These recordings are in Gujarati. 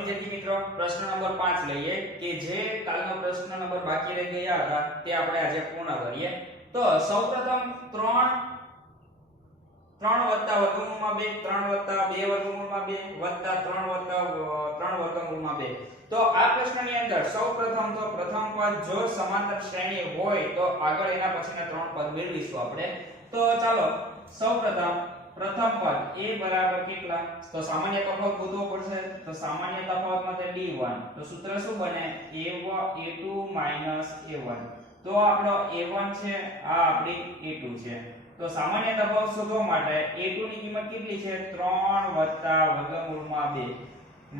વિદ્યાર્થી મિત્રો પ્રશ્ન નંબર 5 લઈએ કે જે કાલનો પ્રશ્ન નંબર બાકી રહી ગયા હતા તે આપણે આજે પૂર્ણ કરીએ. તો સૌપ્રથમ 3 વત્તા વર્ગમૂળમાં 2 3 વત્તા 2 વર્ગમૂળમાં 2 વત્તા 3 વત્તા 3 વર્ગમૂળમાં 2. તો આ પ્રશ્નની અંદર સૌપ્રથમ તો પ્રથમ પદ જો સમાંતર શ્રેણી હોય તો આગળ એના પછીના 3 પદ મેળવીશું આપણે. તો ચાલો સૌપ્રથમ પ્રથમ પદ a બરાબર કેટલા? તો સામાન્ય તફાવત શોધવો પડશે. તો સામાન્ય તફાવત માટે d1. તો સૂત્ર શું બને? a2 a1. તો આપણો a1 છે, આ આપણી a2 છે. તો સામાન્ય તફાવત શોધવા માટે a2 ની કિંમત કેટલી છે? 3 વત્તા વર્ગમૂળમાં 2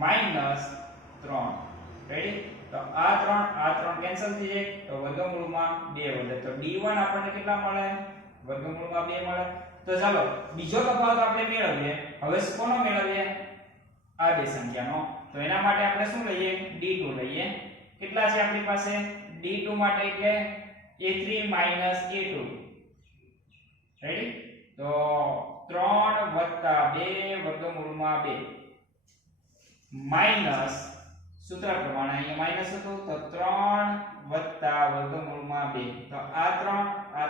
માઈનસ 3. રેડી? તો આ 3 કેન્સલ થઈ જાય તો વર્ગમૂળમાં 2 વધે. તો d1 આપણને કેટલા મળે? વર્ગમૂળમાં 2 મળે. તો ચાલો બીજો તફાવત આપણે મેળવીએ. હવે કોનો મેળવીએ? આ બે સંખ્યાનો. તો એના માટે આપણે શું લઈએ? d2 લઈએ. કેટલા છે આપણી પાસે? d2 માટે એટલે a3 a2. રેડી? તો 3 વત્તા 2 વર્ગમૂળમાં 2 માઈનસ સૂત્ર પ્રમાણે અહીંયા માઈનસ હતું તો 3 વત્તા વર્ગમૂળમાં 2. તો આ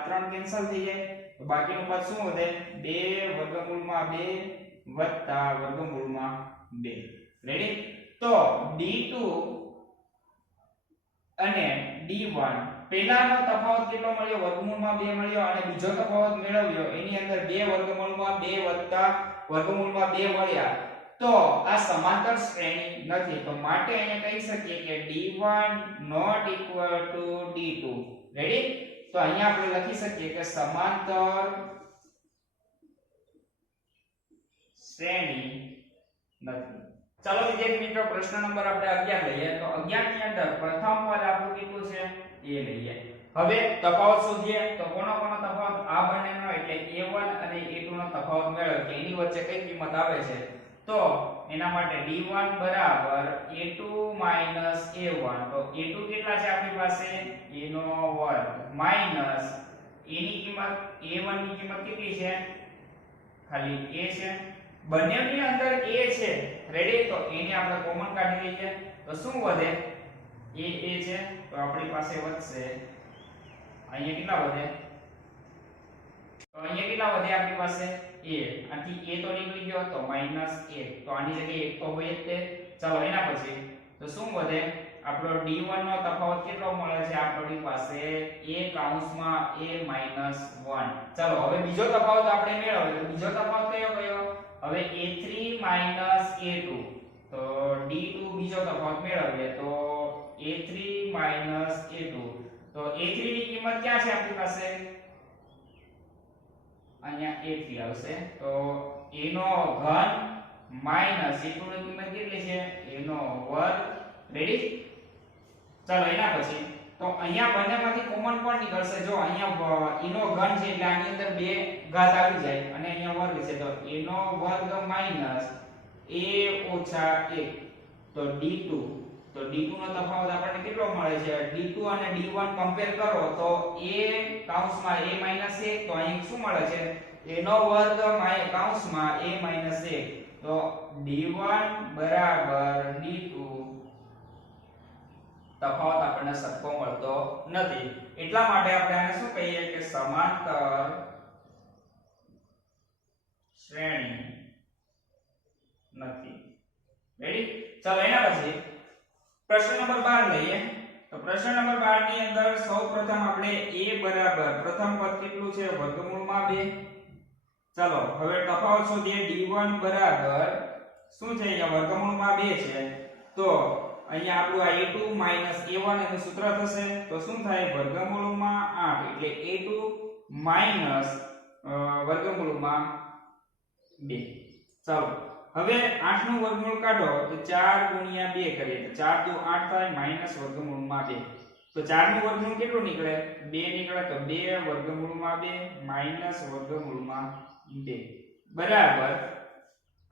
3 કેન્સલ થઈ જાય તો બાકીનું પદ શું વધે? 2 વર્ગમૂળમાં 2 વત્તા વર્ગમૂળમાં 2. રેડી? તો d2 અને d1 પહેલાનો તફાવત કેટલો મળ્યો? વર્ગમૂળમાં 2 મળ્યો. અને બીજો તફાવત મેળવ્યો એની અંદર 2 વર્ગમૂળમાં 2 વત્તા વર્ગમૂળમાં 2 મળ્યા. તો આ સમાંતર શ્રેણી નથી. તો માટે અહીંયા કહી શકીએ કે d1 not equal to d2. Ready? તો અહીંયા આપણે લખી શકીએ કે સમાંતર શ્રેણી નથી. ચાલો વિદ્યાર્થી મિત્રો પ્રશ્ન નંબર આપણે 11 લઈએ. તો 11 ની અંદર પ્રથમ પદ આપણું કેટલું છે? a લઈએ. હવે તફાવત શોધીએ. તો કોનો તફાવત? આ બંનેનો એટલે a1 અને a2 નો તફાવત મેળવીએ કે એની વચ્ચે કઈ કિંમત આવે છે. તો એના માટે d1 બરાબર a2 a1. તો a2 કેટલા છે આપણી પાસે? a નો વર્ગ માઈનસ a ની કિંમત a1 ની કિંમત કેટલી છે? ખાલી a છે. બંનેની અંદર a છે. રેડી? તો a ને આપણે કોમન કાઢી લઈએ તો શું વધે? a છે. તો આપણી પાસે વધશે અહીંયા કેટલા વધે? તો અહીંયા કેટલા વધે આપણી પાસે? a. આથી a તો નીકળી ગયો તો -1. તો આની જગ્યાએ 1 તો હોય જ તે. ચાલો એના પછી તો શું વધે? આપણો d1 નો તફાવત કેટલો મળે છે આપણી પાસે? a - 1. ચાલો હવે બીજો તફાવત આપણે મેળવીએ. તો બીજો તફાવત કયો? હવે a3 a2. તો d2 બીજો તફાવત મેળવીએ તો a3 a2. તો a3 ની કિંમત ક્યાં છે આપણી પાસે? અહીંયા a3 આવશે. તો a નો ઘન માઈનસ a2 ની કિંમત કેટલી છે? a નો વર્ગ. રેડી? ચાલો એના પછી તો અહીંયા બંનેમાંથી કોમન કોણ નીકળશે? જો અહીંયા a નો ઘન છે એટલે આની અંદર 2 ઘાત આવી જાય અને અહીંયા વર્ગ છે તો a નો વર્ગ માઈનસ a ઓછા 1. તો d2. તો d2 નો તફાવત આપણને કેટલો મળે છે? d2 અને d1 કમ્પેર કરો તો a કૌંસમાં a - 1. તો અહીં શું મળે છે? a નો વર્ગ કૌંસમાં a - 1. તો d1 બરાબર d2 તફાવત આપણને સરખો મળતો નથી. એટલા માટે આપણે આને શું કહીએ કે સમાંતર શ્રેણી નથી. રેડી? ચાલો એના પછી પ્રશ્ન નંબર 12 લઈએ. તો પ્રશ્ન નંબર 12 ની અંદર સૌપ્રથમ આપણે a બરાબર પ્રથમ પદ કેટલું છે? વર્ગમૂળમાં 2. ચાલો હવે તફાવત શોધીએ. d1 બરાબર શું છે? અહીંયા વર્ગમૂળમાં 2 છે. તો અહીંયા આપણું આ a2 a1 એનું સૂત્ર થશે. તો શું થાય? વર્ગમૂળમાં 8 એટલે a2 વર્ગમૂળમાં 2. ચાલો હવે 8 નું વર્ગમૂળ કાઢો તો 4 ગુણ્યા 2 કરીએ તો 4 દુ 8 થાય માઈનસ વર્ગમૂળમાં 2. તો 4 નું વર્ગમૂળ કેટલું નીકળે? 2 નીકળે. તો 2 વર્ગમૂળમાં 2 માઈનસ વર્ગમૂળમાં 2 બરાબર.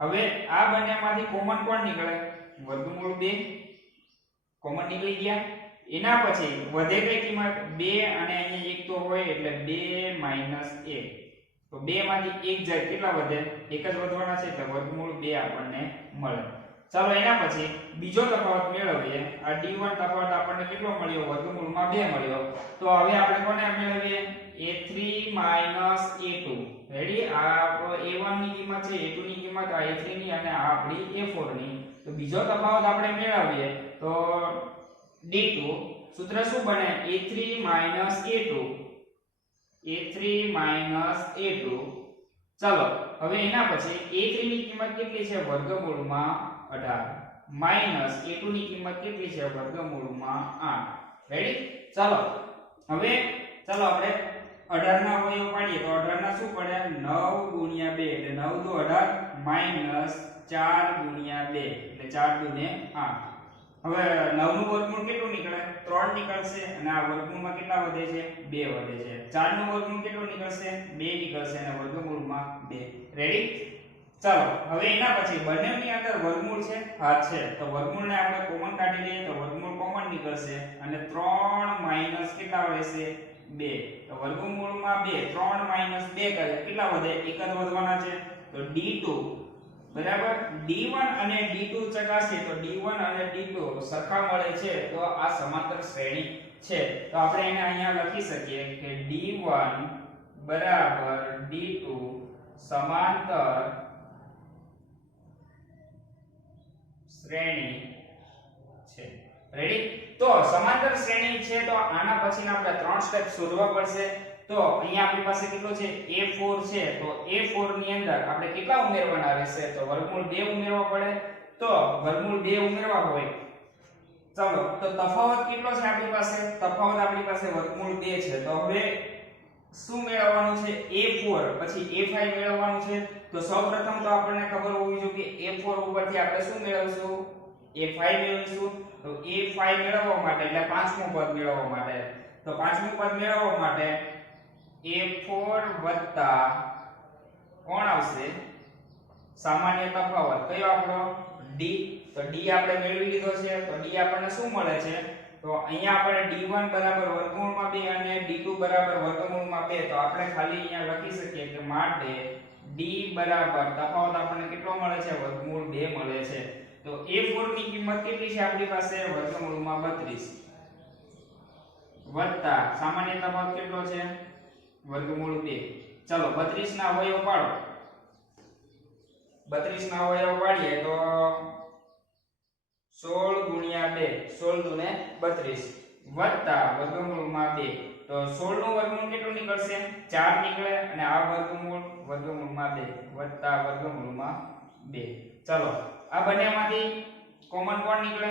હવે આ બંનેમાંથી કોમન કોણ નીકળે? વર્ગમૂળ 2 કોમન નીકળી ગયા. એના પછી વધે કઈ કિંમત? 2 અને અહીંયા 1 તો હોય એટલે 2 - 1. તો 2 માંથી 1 જાય કેટલા વધે? 1 જ વધવાના છે એટલે વર્ગમૂળ 2 આપણને મળે. ચાલો એના પછી બીજો તફાવત મેળવીએ. આ d1 તફાવત આપણને કેટલો મળ્યો? વર્ગમૂળમાં 2 મળ્યો. તો હવે આપણે કોને મેળવીએ? a3 a2. રેડી? આ આપણો a1 ની કિંમત છે, a2 ની કિંમત, આ a3 ની અને આ આપણી a4 ની. તો બીજો તફાવત આપણે મેળવીએ તો d2 સૂત્ર શું બને? a3 a2. ચાલો હવે એના પછી a3 ની કિંમત કેટલી છે? વર્ગમૂળમાં 18 માઈનસ a2 ની કિંમત કેટલી છે? વર્ગમૂળમાં 8. રેડી? ચાલો હવે ચાલો આપણે 18 ના અવયવ પાડીએ તો 18 ના શું પડે? 9 ગુણ્યા 2 એટલે 9 દુ 18 માઈનસ 4 ગુણ્યા 2 એટલે 4 દુ ને 8. હવે 9 નું વર્ગમૂળ કેટલું નીકળે? 3 નીકળશે અને આ વર્ગમૂળમાં કેટલા વધે છે? 2 વધે છે. 4 નું વર્ગમૂળ કેટલું નીકળશે? 2 નીકળશે અને વર્ગમૂળમાં 2. રેડી? ચાલો હવે એના પછી બંનેની અંદર વર્ગમૂળ છે? હા છે. તો વર્ગમૂળને આપણે કોમન કાઢી લઈએ તો વર્ગમૂળ કોમન નીકળશે અને 3 માઈનસ કેટલા રહેશે? 2. તો વર્ગમૂળમાં 2 3 માઈનસ 2 કરે કેટલા વધે? 1 જ વધવાના છે. તો d2 બરાબર d1 અને d2 ચકાસીએ તો d1 અને d2 સરખા મળે છે તો આ સમાંતર શ્રેણી છે. તો આપણે એને અહીંયા લખી શકીએ કે d1 બરાબર d2 સમાંતર શ્રેણી છે. રેડી? તો સમાંતર શ્રેણી છે તો આના પછીના આપણે 3 સ્ટેપ શોધવા પડશે. તો અહીંયા આપણી પાસે કેટલો છે? a4 છે. તો a4 ની અંદર આપણે કેટલા ઉમેરવાના રહેશે? તો વર્ગમૂળ 2 ઉમેરવા પડે. તો વર્ગમૂળ 2 ઉમેરવા હોય ચાલો તો તફાવત કેટલો છે આપણી પાસે? તફાવત આપણી પાસે વર્ગમૂળ 2 છે. તો હવે શું મેળવવાનું છે? a4 પછી a5 મેળવવાનું છે. તો સૌપ્રથમ તો આપણને ખબર હોવી જોઈએ કે a4 ઉપરથી આપણે શું મેળવશું? a5 મેળવીશું. તો a5 મેળવવા માટે એટલે પાંચમું પદ મેળવવા માટે તો પાંચમું પદ મેળવવા માટે a4 વત્તા કોણ આવશે? સામાન્ય તફાવત કયો આપણો? d. તો d આપણે મેળવી લીધો છે. તો d આપણને શું મળે છે? તો અહીંયા આપણે d1 બરાબર વર્ગમૂળમાં 2 અને d2 બરાબર વર્ગમૂળમાં 2 તો આપણે ખાલી અહીંયા લખી શકીએ કે માટે d બરાબર તફાવત આપણને કેટલો મળે છે? વર્ગમૂળ 2 મળે છે. તો a4 ની કિંમત કેટલી છે આપણી પાસે? વર્ગમૂળમાં 32 વત્તા સામાન્ય તફાવત કેટલો છે? વર્ગમૂળ 2. ચાલો 32 ના અવયવ પાડો. 32 ના અવયવ પાડીએ તો 16 ગુણ્યા 2 16 દુ ને 32 વત્તા વર્ગમૂળમાં 2. તો 16 નું વર્ગમૂળ કેટલું નીકળશે? 4 નીકળે અને આ વર્ગમૂળમાં 2 વત્તા વર્ગમૂળમાં 2. ચાલો આ બંનેમાંથી કોમન કોણ નીકળે?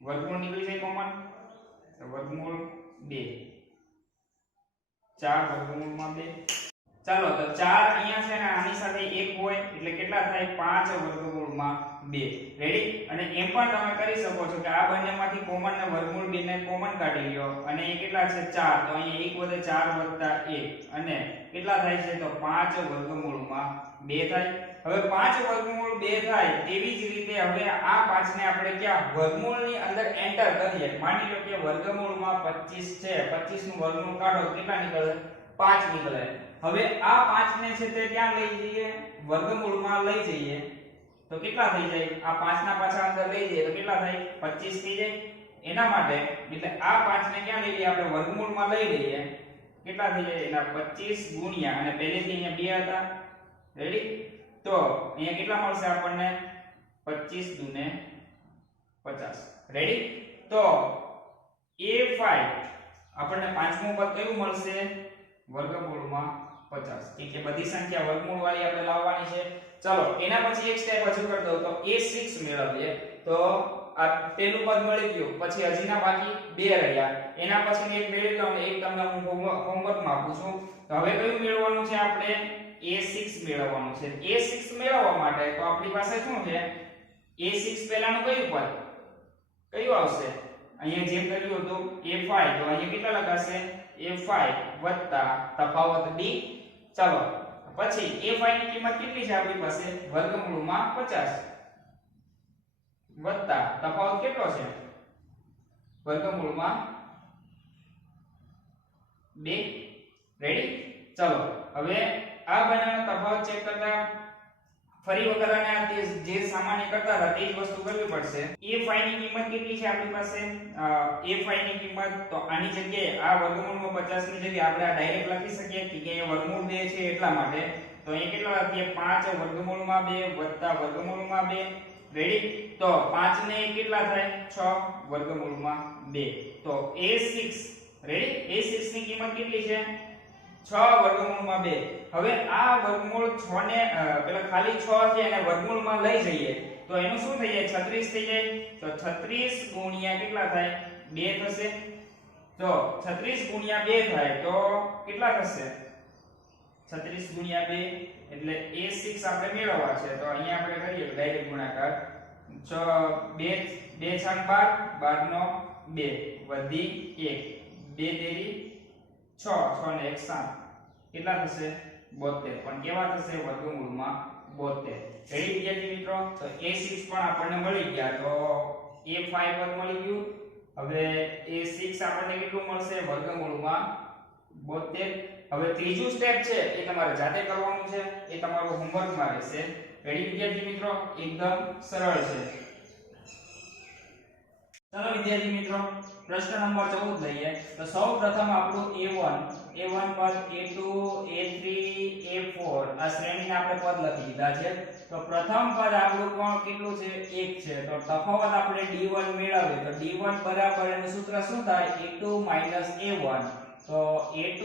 વર્ગમૂળ નીકળી જાય કોમન. વર્ગમૂળ 2 4 વર્ગમૂળમાં 2. ચાલો તો 4 અહીંયા છે ને આની સાથે 1 હોય એટલે કેટલા થાય? 5 વર્ગમૂળમાં 2. રેડી? અને એમ પણ તમે કરી શકો છો કે આ બંનેમાંથી કોમન ને વર્ગમૂળ 2 ને કોમન કાઢી લ્યો અને એ કેટલા છે? 4. તો અહીંયા 1 વધે 4 વત્તા 1 અને કેટલા થાય છે? તો 5 વર્ગમૂળમાં 2 થાય. હવે 5 વર્ગમૂળ 2 થાય તેવી જ રીતે હવે આ 5 ને આપણે ક્યાં વર્ગમૂળની અંદર એન્ટર કરીએ. માની લો કે વર્ગમૂળમાં 25 છે. 25 નું વર્ગમૂળ કાઢો કેટલા નીકળે? 5 નીકળે. હવે આ 5 ને છે તે ક્યાં લઈ જઈએ? વર્ગમૂળમાં લઈ જઈએ તો કેટલા થઈ જાય? આ 5 ના પાછા અંદર લઈ જઈએ તો કેટલા થાય? 25 થઈ જાય. એના માટે એટલે આ 5 ને ક્યાં લઈ લઈએ? આપણે વર્ગમૂળમાં લઈ લઈએ. કેટલા થઈ જાય? એના 25 ગુણ્યા અને પહેલેથી અહીંયા 2 હતા. રેડી? તો અહીંયા કેટલા મળશે આપણને? 25 દુ ને 50. રેડી? તો a5 આપણને પાંચમું પદ કયું મળશે? વર્ગમૂળમાં 50. કે બધી સંખ્યા વર્ગમૂળ વાળી આપણે લાવવાની છે. ચાલો એના પછી એક સ્ટેપ હજુ કરી દઉં તો a6 મેળવીએ. તો આ પેલું પદ મળી ગયું પછી હજીના બાકી 2 રહ્યા. એના પછી એક મેળવી લો અને એક તમને હું હોમવર્કમાં આપું છું. તો હવે કયું મેળવવાનું છે? આપણે a6 મેળવવાનું છે. a6 મેળવવા માટે તો આપણી પાસે શું છે? a6 પહેલાનું કયું પદ કયું આવશે? અહીંયા જેમ કર્યું હતું a5 તો અહીંયા કેટલા લખાશે? a5 વત્તા તફાવત d. ચાલો પછી a5 ની કિંમત કેટલી છે આપણી પાસે? વર્ગમૂળમાં 50 વત્તા તફાવત કેટલો છે? વર્ગમૂળમાં 2. રેડી? ચાલો હવે આ બંનેનો તફાવત ચેક કરતા ફરી વખત આને જે સામાન્ય કરતા હતા તે જ વસ્તુ કરવી પડશે. a5 ની કિંમત કેટલી છે આપણી પાસે? a5 ની કિંમત તો આની જગ્યાએ આ વર્ગમૂળમાં 50 ની જગ્યાએ આપણે આ ડાયરેક્ટ લખી શકીએ કે અહીંયા વર્ગમૂળ 2 છે એટલા માટે. તો અહીંયા કેટલા લખીએ? 5 વર્ગમૂળમાં 2 વત્તા વર્ગમૂળમાં 2. રેડી? તો 5 ને કેટલા થાય? 6 વર્ગમૂળમાં 2. તો a6 રેડી? a6 ની કિંમત કેટલી છે? 6 વર્ગમૂળમાં 2. હવે આ વર્ગમૂળ 6 ને પેલા ખાલી 6 છે એને વર્ગમૂળમાં લઈ જઈએ તો એનું શું થઈ જાય? 36 થઈ જાય. તો 36 ગુણ્યા કેટલા થાય? 2 થશે. તો 36 ગુણ્યા 2 થાય તો કેટલા થશે? 36 ગુણ્યા 2 એટલે a6 આપણે મેળવવા છે. તો અહીંયા આપણે કરીએ ડાયરેક્ટ ગુણાકાર. 2 2 છાક 12 12 નો 2 વધી 1 2 તેરી 6 6 ને 1 7 કેટલા થશે? 72. પણ કેવા થશે? વર્ગમૂળમાં 72. રેડી વિદ્યાર્થી મિત્રો? તો a6 પણ આપણને મળી ગયા. તો a5 પણ મળી ગયું. હવે a6 આપણને કેટલું મળશે? વર્ગમૂળમાં 72. હવે ત્રીજું સ્ટેપ છે એ તમારે જાતે કરવાનું છે, એ તમારું હોમવર્કમાં રહેશે. રેડી વિદ્યાર્થી મિત્રો? એકદમ સરળ છે. ચાલો વિદ્યાર્થી મિત્રો પ્રશ્ન નંબર 14 લઈએ. તો સૌપ્રથમ આપણું a1 પદ, a2, a3, a4 આ શ્રેણીના આપણે પદ લખી દીધા છે. તો પ્રથમ પદ આપણું કોણ કેટલું છે? 1 છે. તો તફાવત આપણે d1 મેળવીએ તો d1 બરાબર એનું સૂત્ર શું થાય? a2 a1. તો a2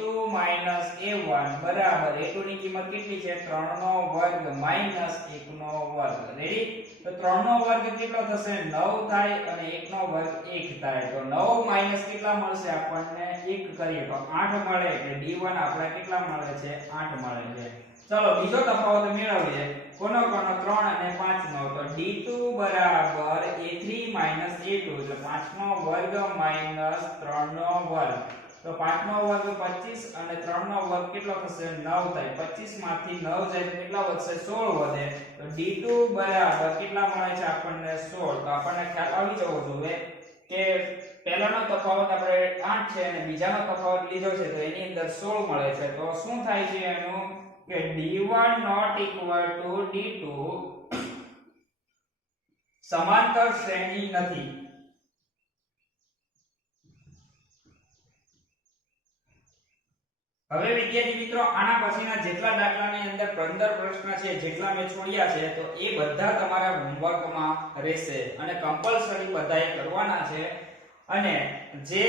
a1 બરાબર a2 ની કિંમત કેટલી છે? 3 નો વર્ગ માઈનસ 1 નો વર્ગ. રેડી? તો 3 નો વર્ગ કેટલો થશે? 9 થાય અને 1 નો વર્ગ 1 થાય. તો 9 માઈનસ કેટલા મળશે આપણને? 1 કરીએ તો 8 મળે. એટલે d1 આપણે કેટલા મળે છે? 8 મળે છે. ચલો બીજો તફાવત મેળવીએ. કોનો 3 અને 5 નો. તો d2 બરાબર a3 a2 એટલે 5 નો વર્ગ માઈનસ 3 નો વર્ગ. તો 5 નો વર્ગ 25 અને 3 નો વર્ગ કેટલો થશે? 9 થાય. 25 માંથી 9 જાય તો કેટલા વધશે? 16 વધે. તો d2 બરાબર કેટલા મળે છે આપણને? 16. તો આપણને ખ્યાલ આવી જવો જોઈએ કે પહેલાનો તફાવત આપણે 8 છે અને બીજાનો તફાવત લીધો છે તો એની અંદર 16 મળે છે. તો શું થાય છે એનું કે d1 ≠ d2 સમાંતર શ્રેણી નથી. હવે વિદ્યાર્થી મિત્રો આના પછીના જેટલા દાખલાની અંદર 15 પ્રશ્ન છે જેટલા મેં છોડ્યા છે તો એ બધા તમારા હોમવર્કમાં રહેશે અને કમ્પલસરી બધાએ કરવાના છે. અને જે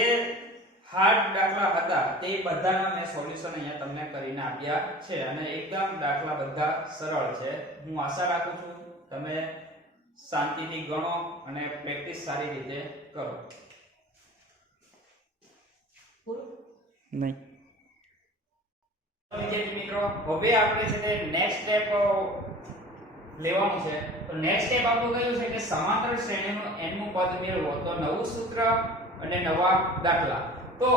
હાર્ડ દાખલા હતા તે બધાના મેં સોલ્યુશન અહીંયા તમને કરીને આપ્યા છે અને એકદમ દાખલા બધા સરળ છે. હું આશા રાખું છું તમે શાંતિથી ગણો અને પ્રેક્ટિસ સારી રીતે કરો. નહીં વિદ્યાર્થી મિત્રો હવે આપણે છે તે નેક્સ્ટ સ્ટેપ લેવાનું છે. તો નેક્સ્ટ સ્ટેપ આપણું કયું છે કે સમાંતર શ્રેણીનું nમું પદ મેળવો. તો નવું સૂત્ર અને નવા દાખલા. તો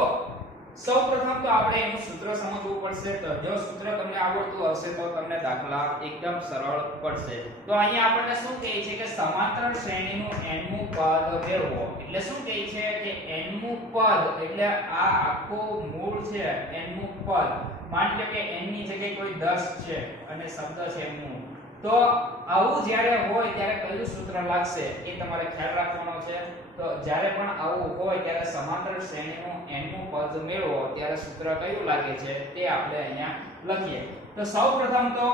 સૌપ્રથમ તો આપણે એનું સૂત્ર સમજવું પડશે. તો જો સૂત્ર તમને આવડતું હશે તો તમને દાખલા એકદમ સરળ પડશે. તો અહીંયા આપણને શું કહે છે કે સમાંતર શ્રેણીનું nમું પદ મેળવો. એટલે શું કહે છે કે nમું પદ એટલે આ આખું મૂળ છે nમું પદ. માની લો કે n ની જગ્યાએ કોઈ 10 છે અને શબ્દ છે મું. તો આવું જ્યારે હોય ત્યારે કયું સૂત્ર લાગશે એ તમારે ખ્યાલ રાખવાનો છે. તો જ્યારે પણ આવું હોય ત્યારે સમાંતર શ્રેણીનું nમું પદ મેળવો ત્યારે સૂત્ર કયું લાગે છે તે આપણે અહીંયા લખીએ. તો સૌપ્રથમ તો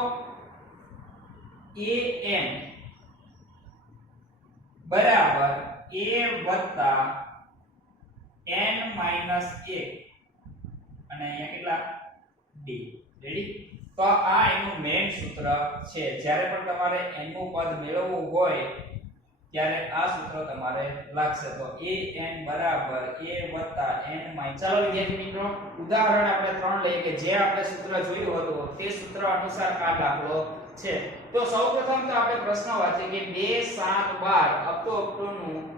an બરાબર a વત્તા n માઈનસ 1 અને અહીંયા કેટલા d. રેડી? તો આ એનું મેઈન સૂત્ર છે. જ્યારે પણ તમારે n નું પદ મેળવવું હોય ત્યારે આ સૂત્ર તમારે લાગશે. તો an બરાબર a વત્તા n માઈનસ. ચાલો વિદ્યાર્થી મિત્રો ઉદાહરણ આપણે 3 લઈએ કે જે આપણે સૂત્ર જોયું હતું તે સૂત્ર અનુસાર આ દાખલો છે. તો સૌપ્રથમ તો આપણે પ્રશ્ન વાંચીએ કે 2 7 12 અપનું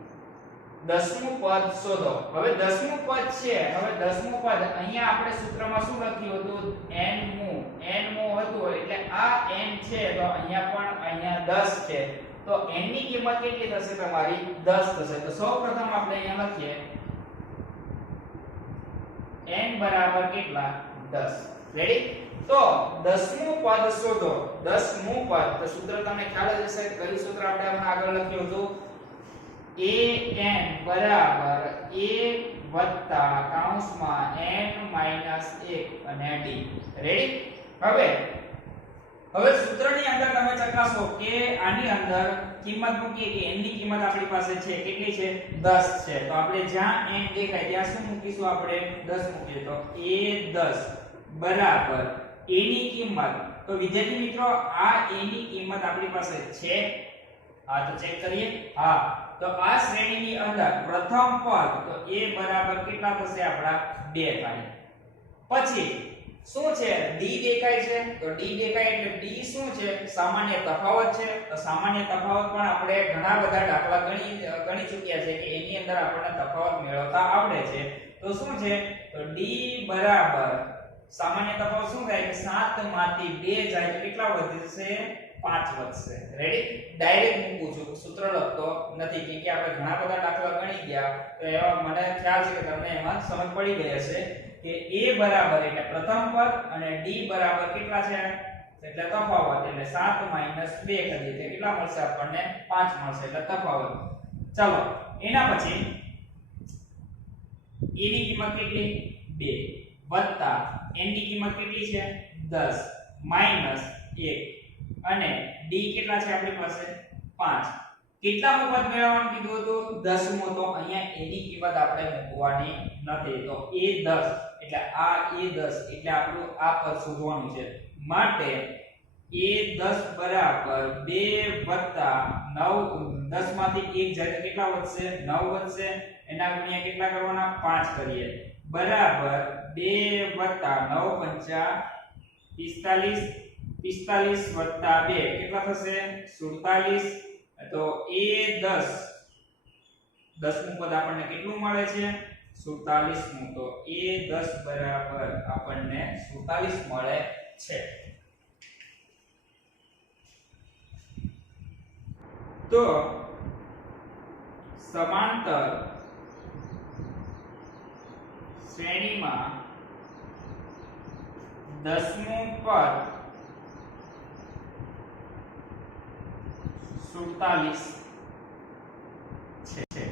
10મું પદ શોધો. હવે 10મું પદ છે. હવે 10મું પદ અહીંયા આપણે સૂત્રમાં શું લખ્યું હતું? nમું હતું એટલે આ n છે તો અહીંયા પણ અહીંયા 10 છે. તો n ની કિંમત કેટલી થશે? તમારી 10 થશે. તો સૌપ્રથમ આપણે અહીંયા લખીએ n બરાબર કેટલા? 10. રેડી? તો તો 10મું પદ શોધો 10મું પદ તો સૂત્ર તમને ખ્યાલ જ હશે કયું સૂત્ર આપણે હમણાં આગળ લખ્યું હતું an બરાબર a વત્તા કૌંસમાં n માઈનસ 1 અને d રેડી હવે સૂત્રની અંદર તમે ચકાસો કે આની અંદર કિંમત મૂકીએ કે n ની કિંમત આપણી પાસે છે કેટલી છે 10 છે તો આપણે જ્યાં n દેખાય ત્યાં શું મૂકીશું આપણે 10 મૂકીએ તો a 10 બરાબર a ની કિંમત તો વિદ્યાર્થી મિત્રો આ a ની કિંમત આપણી પાસે છે હા તો ચેક કરીએ હા તો આ શ્રેણીની અંદર પ્રથમ પદ તો a બરાબર કેટલા થશે આપડા 2 થાય પછી શું છે d દેખાય છે તો d દેખાય એટલે d શું છે સામાન્ય તફાવત છે તો સામાન્ય તફાવત પણ આપણે ઘણા બધા દાખલા ગણી ચૂક્યા છે કે એની અંદર આપણને તફાવત મેળવતા આવડે છે તો શું છે તો d બરાબર સામાન્ય તફાવત શું થાય કે 7 માંથી 2 જાય તો કેટલા વધશે 5 વધશે રેડી ડાયરેક્ટ મૂકું છું સૂત્ર લખતો નથી કે આપણે ઘણા બધા દાખલા ગણી ગયા તો એવા મને ખ્યાલ છે કે તમને એમાં સમજ પડી ગઈ હશે કે a બરાબર એટલે પ્રથમ પદ અને d બરાબર કેટલા છે એટલે તફાવત એટલે 7 2 કરીએ તો કેટલા મળશે આપણને 5 મળશે એટલે તફાવત ચાલો એના પછી a ની કિંમત કેટલી 2 વત્તા n ની કિંમત કેટલી છે 10 માઈનસ 1 અને d કેટલા છે આપણી પાસે 5 કેટલામું પદ મેળવવાનું કીધું હતું 10મું તો અહીંયા a ની કિંમત આપણે મૂકવાની નથી તો a 10 એટલે આ a 10 એટલે આપણું આ પદ શોધવાનું છે માટે a 10 બરાબર 2 વત્તા 9 10 માંથી 1 જાય તો કેટલા વધશે 9 વધશે એના ગુણ્યા કેટલા કરવાના 5 કરીએ બરાબર 2 વત્તા 9 પંચા 45 45 વત્તા 2 કેટલા થશે 47 તો a 10 10મું પદ આપણને કેટલું મળે છે 47મું તો a 10 બરાબર આપણને 47 મળે છે તો સમાંતર શ્રેણીમાં 10મું પદ 47 છે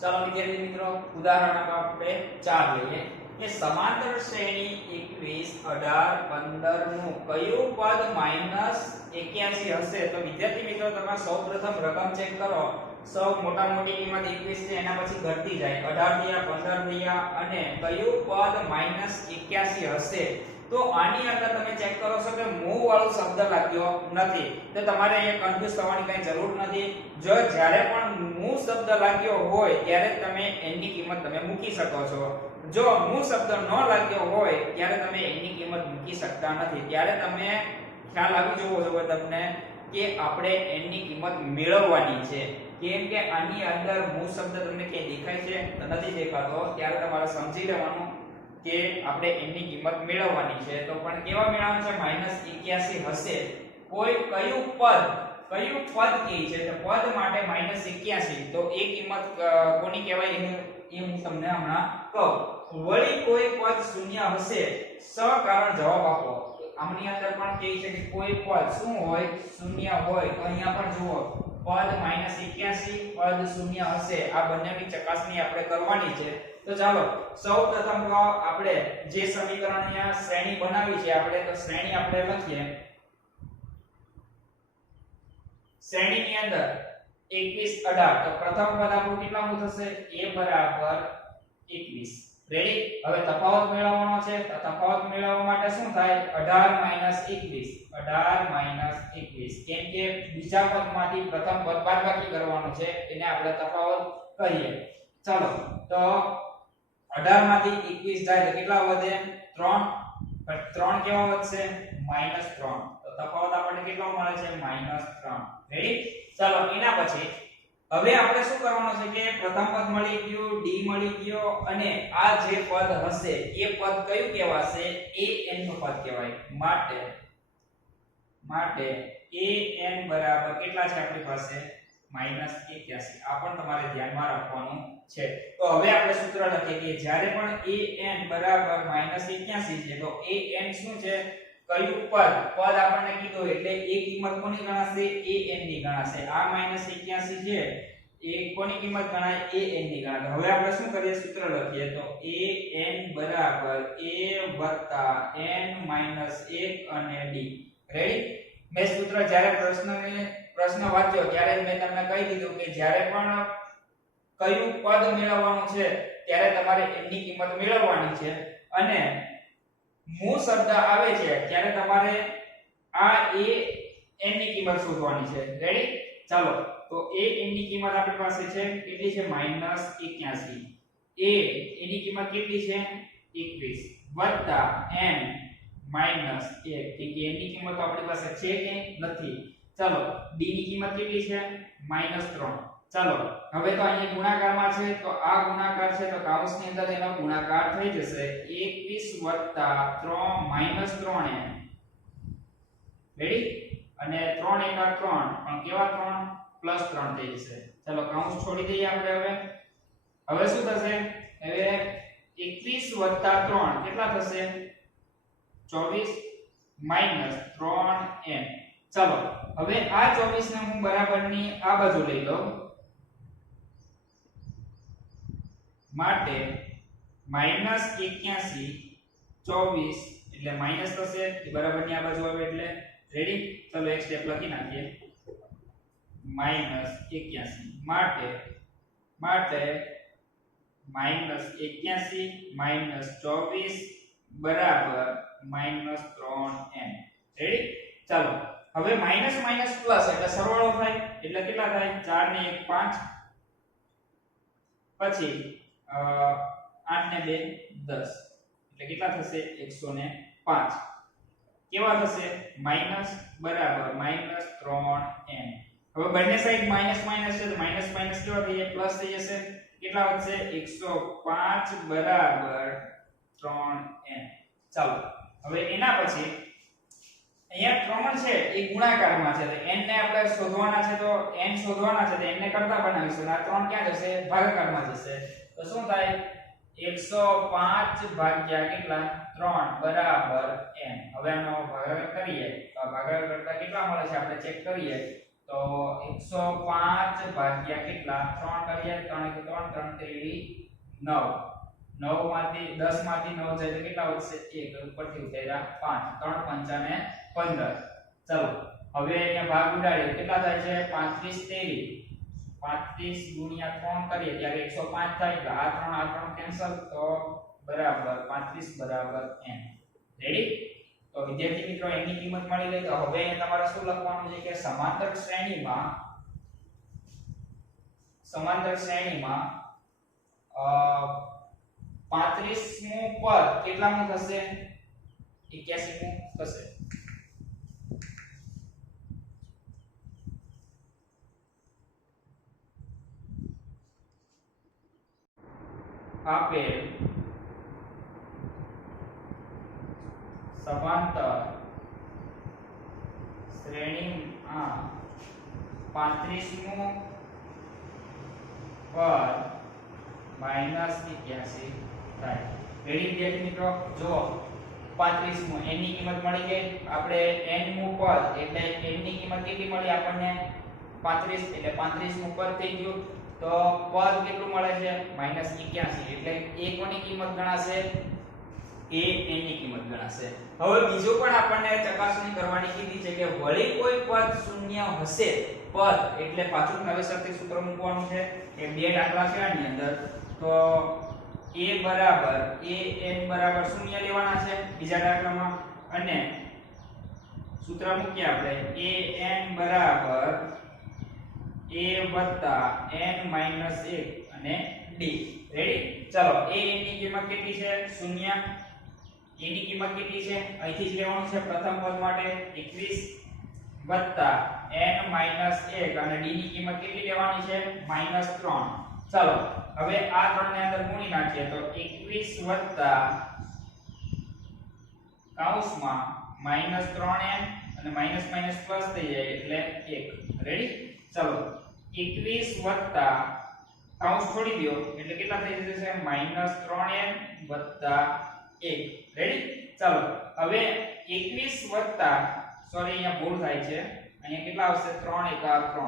ચાલો વિદ્યાર્થી મિત્રો ઉદાહરણ આપણે 4 લઈએ કે સમાંતર શ્રેણી 21 18 15 નું કયું પદ -81 હશે તો વિદ્યાર્થી મિત્રો તમે સૌપ્રથમ રકમ ચેક કરો સૌ મોટા મોટી કિંમત 21 છે એના પછી ઘટતી જાય 18 થયા 15 થયા અને કયું પદ -81 હશે તો આની અંદર તમે ચેક કરો છો કે મૂવ વાળો શબ્દ લાગ્યો નથી તો તમારે અહીંયા કન્ફ્યુઝ થવાની કઈ જરૂર નથી જો જ્યારે પણ મૂવ શબ્દ લાગ્યો હોય ત્યારે તમે n ની કિંમત તમે મૂકી શકો છો જો મૂવ શબ્દ ન લાગ્યો હોય ત્યારે તમે n ની કિંમત મૂકી શકતા નથી ત્યારે તમે ખ્યાલ આવી જવો જોઈએ તમને કે આપણે n ની કિંમત મેળવવાની છે કેમ કે આની અંદર મૂવ શબ્દ તમને કે દેખાય છે તો નથી દેખાતો ત્યારે તમારે સમજી લેવાનું કે આપણે n ની કિંમત મેળવવાની છે તો પણ કેવા મેળવવાનું છે -81 હશે કોઈ કયું પદ કે છે તો પદ માટે -81 તો એ કિંમત કોની કહેવાય એ હું તમને હમણાં કહું વળી કોઈ પદ શૂન્ય હશે સકારણ જવાબ આપો આમની અંદર પણ કહે છે કે કોઈ પદ શું હોય શૂન્ય હોય તો અહીંયા પણ જુઓ પદ -81 પદ શૂન્ય હશે આ બંનેની ચકાસણી આપણે કરવાની છે તો ચાલો સૌપ્રથમ તો આપણે જે સમીકરણ અહીંયા શ્રેણી બનાવી છે આપણે તો શ્રેણી આપણે લખીએ શ્રેણીની અંદર 21 18 તો પ્રથમ પદ આપણું કેટલામું થશે a બરાબર 21 રેડી હવે તફાવત મેળવવાનો છે તો તફાવત મેળવવા માટે શું થાય 18 21 કેમ કે બીજા પદમાંથી પ્રથમ પદ બાદબાકી કરવાનું છે એને આપણે તફાવત કહીએ ચાલો તો 18 માંથી 21 જાય તો કેટલા વધે 3 3 કેવા વધશે -3 તો તફાવત આપણને કેટલો મળે છે -3 રેડી ચાલો એના પછી હવે આપણે શું કરવાનું છે કે પ્રથમ પદ મળી ગયું d મળી ગયો અને આ જે પદ હશે એ પદ કયું કહેવાશે an નું પદ કહેવાય માટે an બરાબર કેટલા છે આપણી પાસે -81 આ પણ તમારે ધ્યાનમાં રાખવાનું છે તો હવે આપણે સૂત્ર લખીએ કે જ્યારે પણ an બરાબર -81 છે તો an શું છે કયું પદ આપણને કીધું એટલે એ કિંમત કોની ગણાશે an ની ગણાશે આ -81 છે એ કોની કિંમત ગણાય an ની ગણાય હવે આપણે શું કરીએ સૂત્ર લખીએ તો an બરાબર a n - 1 અને d રેડી મેં સૂત્ર જ્યારે પ્રશ્ન વાંચ્યો ત્યારે મેં તમને કહી દીધું કે જ્યારે પણ કયું પદ મેળવવાનું છે ત્યારે તમારે n ની કિંમત મેળવવાની છે અને મૂળ શબ્દ આવે છે ત્યારે તમારે આ an ની કિંમત શોધવાની છે રેડી ચાલો તો an ની કિંમત આપણી પાસે છે કેટલી છે -81 એની કિંમત કેટલી છે 21 વત્તા n -1 ઠીક છે n ની કિંમત તો આપણી પાસે છે કે નથી ચાલો d ની કિંમત કેટલી છે -3 ચાલો હવે તો અહીં ગુણાકારમાં છે તો આ ગુણાકાર છે તો કૌંસની અંદર એનો ગુણાકાર થઈ જશે 21 3 -3n રેડી અને 3 એકા 3 પણ કેવા 3 +3 થઈ જશે ચાલો કૌંસ છોડી દઈએ આપણે હવે શું થશે હવે 21 3 કેટલા થશે 24 -3n ચાલો હવે આ 24 ને હું બરાબરની આ બાજુ લઈ લઉં માટે -81 24 એટલે માઈનસ થશે એ બરાબરની આ બાજુ આવે એટલે રેડી ચલો એક સ્ટેપ લખી નાખીએ -81 માટે -81 -24 બરાબર -3n રેડી ચાલો હવે માઈનસ માઈનસ પ્લસ એટલે સરવાળો થાય એટલે કેટલા થાય 4 ને 1 5 પછી 8 ને 2 10 એટલે કેટલા થશે 105 કેવા થશે માઈનસ બરાબર -3n હવે બંને સાઈડ માઈનસ માઈનસ છે તો માઈનસ માઈનસ કેવા થઈ જાય પ્લસ થઈ જશે કેટલા વધશે 105 બરાબર 3n ચાલો હવે એના પછી અહીંયા કોમન છે એ ગુણાકારમાં છે તો n ને આપણે શોધવાના છે તો n શોધવાના છે તો n ને કરતા બનાવીશું આ 3 ક્યાં જશે ભાગાકારમાં જશે તો શું થાય 105 ભાગ્યા કેટલા 3 બરાબર n હવે આનો ભાગાકાર કરીએ તો ભાગાકાર કરતા કેટલા મળે છે આપણે ચેક કરીએ તો 105 ભાગ્યા કેટલા 3 કરીએ 3 * 3 3 * 9 9 માંથી 10 માંથી 9 જાય તો કેટલા વધશે 1 ઉપરથી ઉતાર્યા 5 3 5 ને 15 ચાલો હવે અહીંયા ભાગ ઉડાડીએ કેટલા થાય છે 35 ગુણ્યા 3 કરીએ ત્યારે 105 થાય એટલે આ 3 કેન્સલ તો બરાબર 35 બરાબર n રેડી તો વિદ્યાર્થી મિત્રો n ની કિંમત મળી ગઈ તો હવે અહીંયા તમારે શું લખવાનું છે કે સમાંતર શ્રેણીમાં 35મું પદ કેટલામું થશે 81મું થશે આપેલ સમાંતર શ્રેણીમાં 35મું પદ -81 થાય રેડી વિદ્યાર્થી મિત્રો જો 35મું n ની કિંમત મળી ગઈ આપણે n મું પદ એટલે n ની કિંમત કેટલી મળી આપણને 35 એટલે 35મું પદ થઈ ગયું તો પદ કેટલું મળે છે -81 એટલે a કોની કિંમત ગણાશે a n ની કિંમત ગણાશે હવે બીજું પણ આપણને ચકાસણી કરવાની કીધી છે કે વળી કોઈ પદ શૂન્ય હશે પદ એટલે પાછું નવેસરથી સૂત્ર મૂકવાનું છે કે બે દાખલા છે આની અંદર તો a બરાબર a n બરાબર શૂન્ય લેવાના છે બીજા દાખલામાં અને સૂત્ર મૂકીએ આપણે a n બરાબર a વત્તા n માઈનસ 1 અને d રેડી ચાલો a n ની કિંમત કેટલી છે 0 a ની કિંમત કેટલી છે અહીંથી જ લેવાનું છે પ્રથમ પદ માટે 21 વત્તા n માઈનસ 1 અને d ની કિંમત કેટલી લેવાની છે -3 ચાલો હવે આ ત્રણ ને અંદર ગુણી નાખીએ તો 21 વત્તા કૌંસમાં -3n અને માઈનસ માઈનસ પ્લસ થઈ જાય એટલે 1 રેડી ચાલો 21 વત્તા કૌંસ છોડી દો એટલે કેટલા થઈ જશે -3n વત્તા 1 રેડી ચાલો હવે 21 વત્તા સોરી અહીંયા ભૂલ થાય છે અહીંયા કેટલા આવશે 3 એકા 3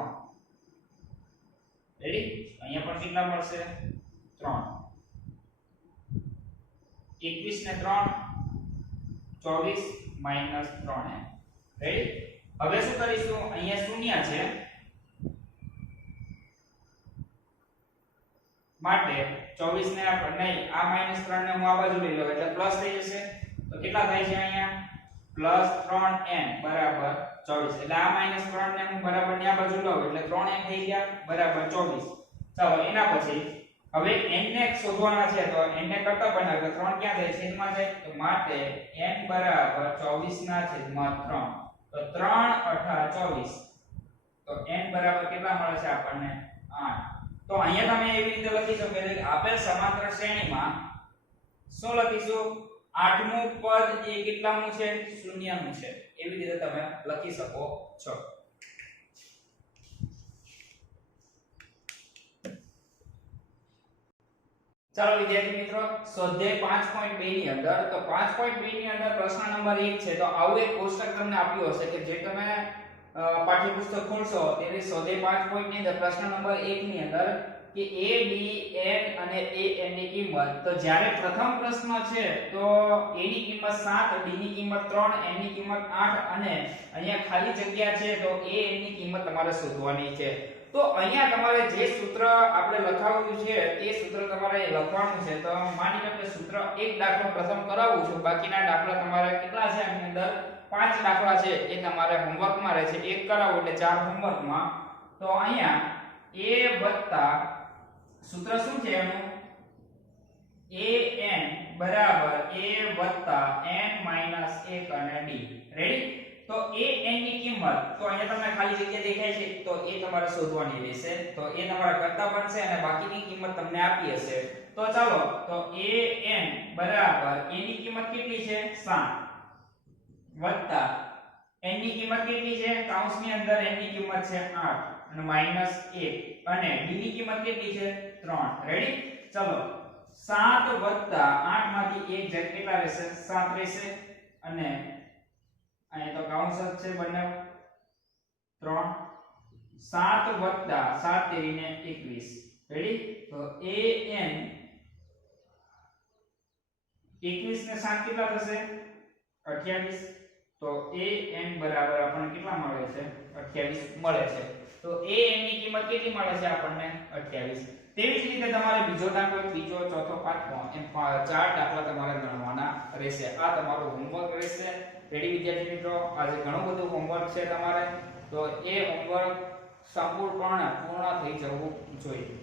રેડી અહીંયા પણ કેટલા મળશે 3 21 ને 3 24 માઈનસ 3 રેડી હવે શું કરીશું અહીંયા શૂન્ય છે માટે 24 ને આપણે નહીં આ -3 ને હું આ બાજુ લઈ લઉં એટલે પ્લસ થઈ જશે તો કેટલા થાય છે અહીંયા +3n બરાબર 24 એટલે આ -3 ને હું બરાબર ની આ બાજુ લઉં એટલે 3n થઈ ગયા બરાબર 24 ચાલો એના પછી હવે n ને શોધવાના છે તો n ને કરતા બનાવે તો 3 ક્યાં જાય છેદમાં જાય તો માટે n બરાબર 24 ના છેદમાં 3 તો 3 8 24 તો n બરાબર કેટલા મળે છે આપણને 8 તો અહીંયા તમે એવી રીતે લખી શકો કે આપેલ સમાંતર શ્રેણીમાં શું લખીશું 8મું પદ એ કેટલામું છે શૂન્યનું છે એવી રીતે તમે લખી શકો છો ચાલો વિદ્યાર્થી મિત્રો સ્વાધ્યાય 5.2 ની અંદર તો 5.2 ની અંદર પ્રશ્ન નંબર 1 છે તો આવું એક કોષ્ટક તમને આપ્યું હશે કે જે તમે પાઠ્યપુસ્તક ખોલશો તેની સ્વાધ્યાય 5 ની અંદર પ્રશ્ન નંબર 1 ની અંદર કે a d n અને a n ની કિંમત તો જ્યારે પ્રથમ પ્રશ્ન છે તો a ની કિંમત 7 d ની કિંમત 3 n ની કિંમત 8 અને અહીંયા ખાલી જગ્યા છે તો a n ની કિંમત તમારે શોધવાની છે તો અહીંયા તમારે જે સૂત્ર આપણે લખાવ્યું છે તે સૂત્ર તમારે લખવાનું છે તો માની લો કે સૂત્ર એક દાખલો પ્રથમ કરાવું છું બાકીના દાખલા તમારે કેટલા છે આની અંદર 5 દાખલા છે એ તમારે હોમવર્કમાં રહે છે એક કરાવો એટલે 4 હોમવર્કમાં તો અહીંયા a સૂત્ર શું છે એનું an બરાબર a n 1 અને d રેડી તો a n ની કિંમત તો અહીંયા તમને ખાલી જગ્યા દેખાય છે તો એ તમારે શોધવાની રહેશે તો એ તમારા કરતા બનશે અને બાકીની કિંમત તમને આપી હશે તો ચાલો તો a n બરાબર a ની કિંમત કેટલી છે 7 વત્તા n ની કિંમત કેટલી છે કૌંસની અંદર n ની કિંમત છે 8 અને -1 અને d ની કિંમત કેટલી છે 3 રેડી ચલો 7 વત્તા 8 માંથી 1 જાય કેટલા રહેશે 7 રહેશે અને અહીંયા તો કૌંસ જ છે બંને 3 7 વત્તા 7 તેરીને 21 રેડી તો an 21 ને 7 કેટલા થશે 28 તો an બરાબર આપણને કેટલા મળે છે 28 મળે છે તો an ની કિંમત કેટલી મળે છે આપણને 28 તેવી જ રીતે તમારે બીજો દાખલો ત્રીજો ચોથો પાંચમો એમ 4 દાખલા તમારે ગણવાના રહેશે આ તમારું હોમવર્ક રહેશે રેડી વિદ્યાર્થી મિત્રો આજે ઘણું બધું હોમવર્ક છે તમારે તો એ હોમવર્ક સંપૂર્ણપણે પૂર્ણ થઈ જવું જોઈએ